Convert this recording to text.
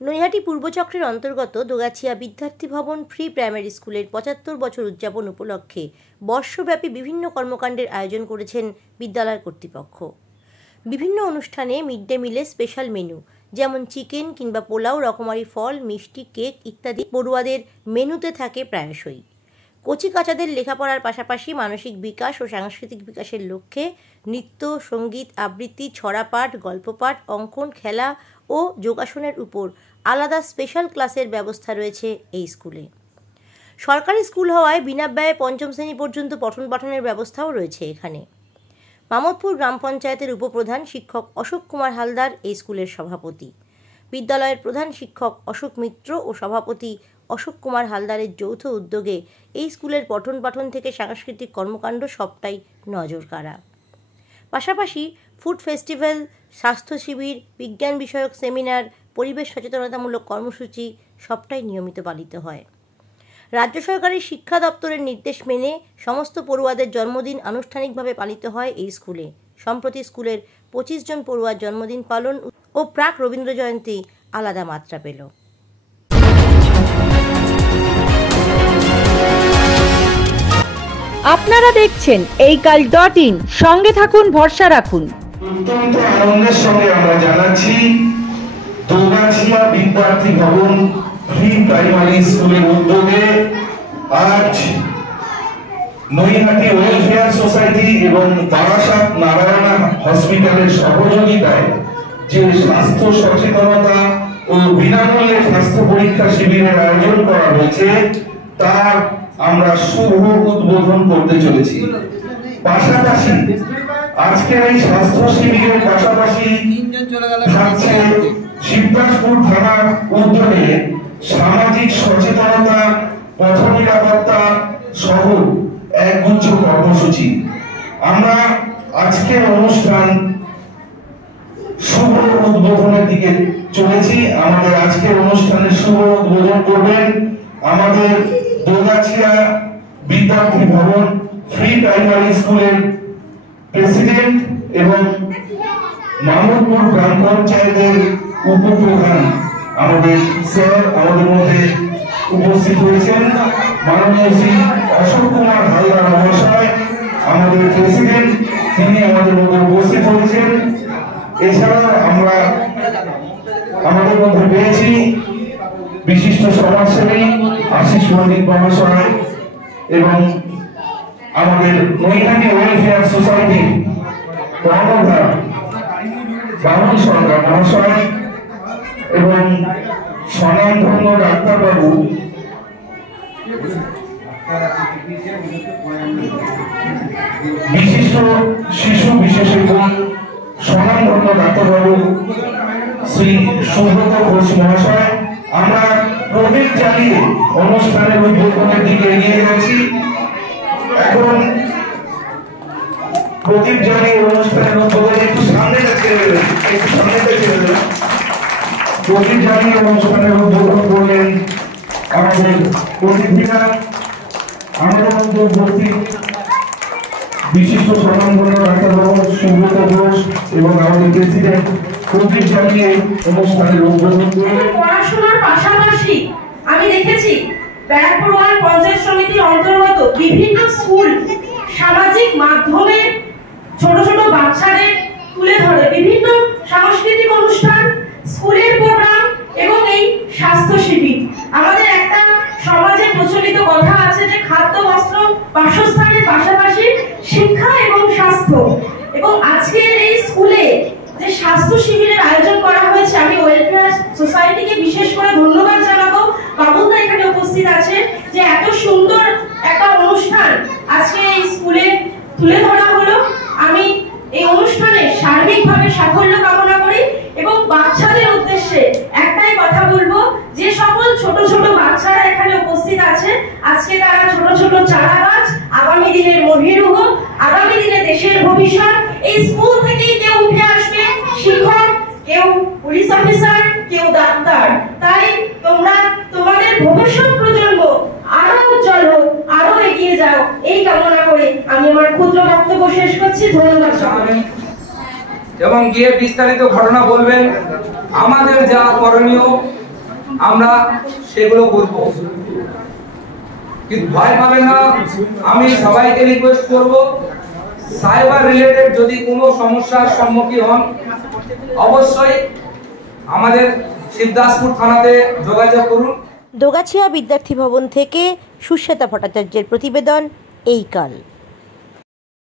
নৈহাটি পূর্বচক্রের অন্তর্গত দোগাছিয়া বিদ্যার্থী ভবন pre primary স্কুলের ৭৫ বছর উদযাপন উপলক্ষে বর্ষব্যাপী বিভিন্ন কর্মকাণ্ডের আয়োজন করেছেন বিদ্যালয় কর্তৃপক্ষ। বিভিন্ন অনুষ্ঠানে মিড ডে মিলে স্পেশাল মেনু যেমন চিকেন কিংবা পোলাও, রকমারি ফল, মিষ্টি, কেক ইত্যাদি পড়ুয়াদের মেনুতে থাকে প্রায়শই। কচি কাচাদের লেখাপড়ার পাশাপাশি মানসিক বিকাশ ও সাংস্কৃতিক বিকাশের লক্ষ্যে নৃত্য, সঙ্গীত, আবৃত্তি, ছড়াপাঠ, গল্পপাঠ, অঙ্কন, খেলা ও যোগাসনের উপর আলাদা স্পেশাল ক্লাসের ব্যবস্থা রয়েছে এই স্কুলে। সরকারি স্কুল হওয়ায় বিনা ব্যয়ে পঞ্চম শ্রেণী পর্যন্ত পঠন পাঠনের ব্যবস্থাও রয়েছে এখানে। মামদপুর গ্রাম পঞ্চায়েতের উপপ্রধান শিক্ষক অশোক কুমার হালদার এই স্কুলের সভাপতি। বিদ্যালয়ের প্রধান শিক্ষক অশোক মিত্র ও সভাপতি অশোক কুমার হালদারের যৌথ উদ্যোগে এই স্কুলের পঠন পাঠন থেকে সাংস্কৃতিক কর্মকাণ্ড সবটাই নজরকাড়া। পাশাপাশি ফুড ফেস্টিভ্যাল, স্বাস্থ্য শিবির, বিজ্ঞান বিষয়ক সেমিনার, পরিবেশ সচেতনতামূলক কর্মসূচি সবটাই নিয়মিত পালিত হয়। রাজ্য সরকারের শিক্ষা দপ্তরের নির্দেশ মেনে সমস্ত পড়ুয়াদের জন্মদিন আনুষ্ঠানিকভাবে পালিত হয় এই স্কুলে। সম্প্রতি স্কুলের 25 জন পড়ুয়ার জন্মদিন পালন ও প্রাক রবীন্দ্র জয়ন্তী আলাদা মাত্রা পেল। আপনারা দেখছেন এইকাল.in, সঙ্গে থাকুন, ভরসা রাখুন। অত্যন্ত আনন্দের সঙ্গে আমরা জানাচ্ছি দোগাছিয়া বিদ্যার্থী ভবন প্রি প্রাইমারি স্কুলের উদ্যোগে আজ নৈহাটি ওয়েলফেয়ার সোসাইটি এবং বারাসাত নারায়ণা হসপিটালের সহযোগিতায় যে স্বাস্থ্য সচেতনতা ও বিনামূল্যে স্বাস্থ্য পরীক্ষা শিবিরের আয়োজন করা হয়েছে তার আমরা শুভ উদ্বোধন করতে চলেছি। পাশাপাশি আজকের এই স্বাস্থ্য শিবিরের পাশাপাশি থাকছে শিবদাসপুর থানার উদ্যোগে সামাজিক সচেতনতা, পথ নিরাপত্তা সহ একগুচ্ছ কর্মসূচি। আমরা আজকের অনুষ্ঠান শুভ উদ্বোধনের দিকে চলেছি। আমাদের আজকের অনুষ্ঠানের শুভ উদ্বোধন করবেন আমাদের দোগাছিয়া বিদ্যার্থী ভবন প্রি প্রাইমারি স্কুলের প্রেসিডেন্ট এবং মামদপুর গ্রাম পঞ্চায়েতের উপপ্রধান আমাদের স্যার আমাদের মধ্যে উপস্থিত হয়েছেন। মাননীয় শ্রী অশোক কুমার হালদার মহাশয় আমাদের প্রেসিডেন্ট, তিনি আমাদের মধ্যে উপস্থিত হয়েছেন। এছাড়াও আমরা আমাদের মধ্যে পেয়েছি বিশিষ্ট সমাজসেবী আশিস পণ্ডিত মহাশয় এবং আমাদের নৈহাটি ওয়েলফেয়ার সোসাইটির কর্ণধার বামন সরকার মহাশয় এবং স্বনামধন্য ডাক্তারবাবু বিশিষ্ট শিশু বিশেষজ্ঞ স্বনামধন্য ডাক্তারবাবু শ্রী সুব্রত ঘোষ মহাশয়। আমরা প্রদীপ জ্বালিয়ে অনুষ্ঠানের উদ্বোধনের দিকে এগিয়ে যাচ্ছি। এখন প্রদীপ জ্বালিয়ে অনুষ্ঠানের উদ্বোধন একটু সামনে প্রদীপ জ্বালিয়ে অনুষ্ঠানের উদ্বোধন করলেন আমাদের অতিথিরা। আমাদের মধ্যে উপস্থিত বিশিষ্ট স্বনামধন্য ডাক্তারবাবু সুব্রত ঘোষ এবং আমাদের প্রেসিডেন্ট প্রদীপ জ্বালিয়ে অনুষ্ঠানের উদ্বোধন করলেন। পড়াশোনার পাশাপাশি আমি দেখেছি ব্যারাকপুর ওয়ান পঞ্চায়েত সমিতির অন্তর্গত বিভিন্ন স্কুল সামাজিক মাধ্যমে ছোট ছোট বাচ্চাদের তুলে ধরে বিভিন্ন সাংস্কৃতিক অনুষ্ঠান, স্কুলের প্রোগ্রাম এবং এই স্বাস্থ্য শিবির। আমাদের একটা সমাজে প্রচলিত কথা আছে যে খাদ্য, বস্ত্র, বাসস্থানের পাশাপাশি শিক্ষা এবং স্বাস্থ্য, এবং আজকের এই স্কুলে যে স্বাস্থ্য শিবিরের আয়োজন করা হয়েছে আমি ওয়েলফেয়ার সোসাইটিকে বিশেষ করে ধন্যবাদ জানাবো। বাবুদা এখানে উপস্থিত আছে যে এত সুন্দর একটা অনুষ্ঠান আজকে এই স্কুলে তুলে ধরা হলো। আমি এই অনুষ্ঠানে সার্বিকভাবে সাফল্য কামনা করি এবং বাচ্চাদের উদ্দেশ্যে একটাই কথা বলবো, যে সকল ছোট ছোট বাচ্চারা এখানে উপস্থিত আছে আজকে তারা ছোট ছোট চারা গাছ, আগামী দিনের মহিরুহ, আগামী দিনে দেশের ভবিষ্যৎ। এই স্কুল থেকেই কেউ উঠে আসবে শিক্ষক, কেউ পুলিশ অফিসার, কেউ ডাক্তার। তাই তোমরা তোমাদের ভবিষ্যৎ প্রজন্ম আরো উজ্জ্বল হোক, আরো এগিয়ে যাও, এই কামনা করে আমি আমার ক্ষুদ্র বক্তব্য শেষ করছি। ধন্যবাদ সকলকে। এবং গিয়ে বিস্তারিত ঘটনা বলবেন। আমাদের যা করণীয় আমরা সেগুলো করব। কিন্তু ভয় পাবে না, আমি সবাইকে রিকোয়েস্ট করব, সাইবার রিলেটেড যদি কোনো সমস্যার সম্মুখীন হন অবশ্যই আমাদের শিবদাসপুর থানাতে যোগাযোগ করুন। দোগাছিয়া বিদ্যার্থী ভবন থেকে সুশ্বেতা ভট্টাচার্যের প্রতিবেদন এই কাল।